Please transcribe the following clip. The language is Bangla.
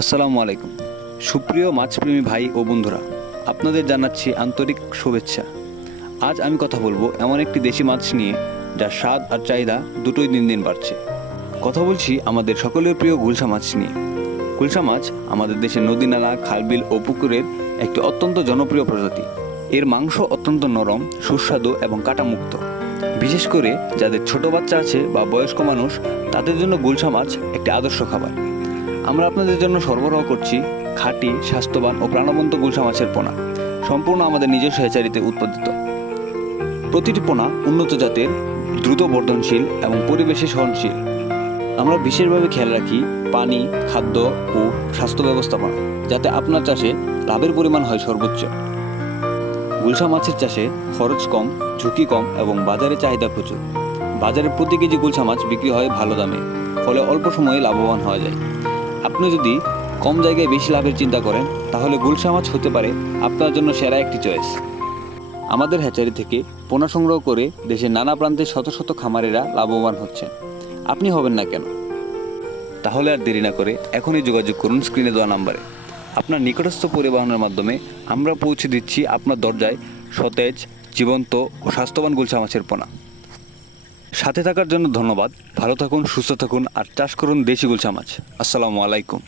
আসসালামু আলাইকুম। সুপ্রিয় মাছপ্রেমী ভাই ও বন্ধুরা, আপনাদের জানাচ্ছি আন্তরিক শুভেচ্ছা। আজ আমি কথা বলবো এমন একটি দেশি মাছ নিয়ে যার স্বাদ আর চাহিদা দুটোই দিন দিন বাড়ছে। কথা বলছি আমাদের সকলের প্রিয় গুলশা মাছ নিয়ে। গুলশা মাছ আমাদের দেশের নদী নালা, খালবিল ও পুকুরের একটি অত্যন্ত জনপ্রিয় প্রজাতি। এর মাংস অত্যন্ত নরম, সুস্বাদু এবং কাঁটামুক্ত। বিশেষ করে যাদের ছোট বাচ্চা আছে বা বয়স্ক মানুষ, তাদের জন্য গুলশা মাছ একটি আদর্শ খাবার। আমরা আপনাদের জন্য সরবরাহ করছি খাঁটি, স্বাস্থ্যবান ও প্রাণবন্ত গুলশা মাছের পোনা, সম্পূর্ণ আমাদের নিজস্ব হ্যাচারিতে উৎপাদিত। প্রতিটি পোনা উন্নত জাতের, দ্রুত বর্ধনশীল এবং পরিবেশে সহনশীল। আমরা বিশেষভাবে খেয়াল রাখি পানি, খাদ্য ও স্বাস্থ্য ব্যবস্থাপনা, যাতে আপনার চাষে লাভের পরিমাণ হয় সর্বোচ্চ। গুলশা মাছের চাষে খরচ কম, ঝুঁকি কম এবং বাজারে চাহিদা প্রচুর। বাজারে প্রতি কেজি গুলশা মাছ বিক্রি হয় ভালো দামে, ফলে অল্প সময়ে লাভবান হওয়া যায়। আপনি যদি কম জায়গায় বেশি লাভের চিন্তা করেন, তাহলে গুলশা মাছ হতে পারে আপনার জন্য সেরা একটি চয়েস। আমাদের হ্যাচারি থেকে পোনা সংগ্রহ করে দেশের নানা প্রান্তে শত শত খামারেরা লাভবান হচ্ছেন। আপনি হবেন না কেন? তাহলে আর দেরি না করে এখনই যোগাযোগ করুন স্ক্রিনে দেওয়া নাম্বারে। আপনার নিকটস্থ পরিবহনের মাধ্যমে আমরা পৌঁছে দিচ্ছি আপনার দরজায় সতেজ, জীবন্ত ও স্বাস্থ্যবান গুলশা মাছের পোনা। সাথে থাকার জন্য ধন্যবাদ। ভালো থাকুন, সুস্থ থাকুন আর চাষ করুন দেশি গুলশা মাছ। আসসালামু আলাইকুম।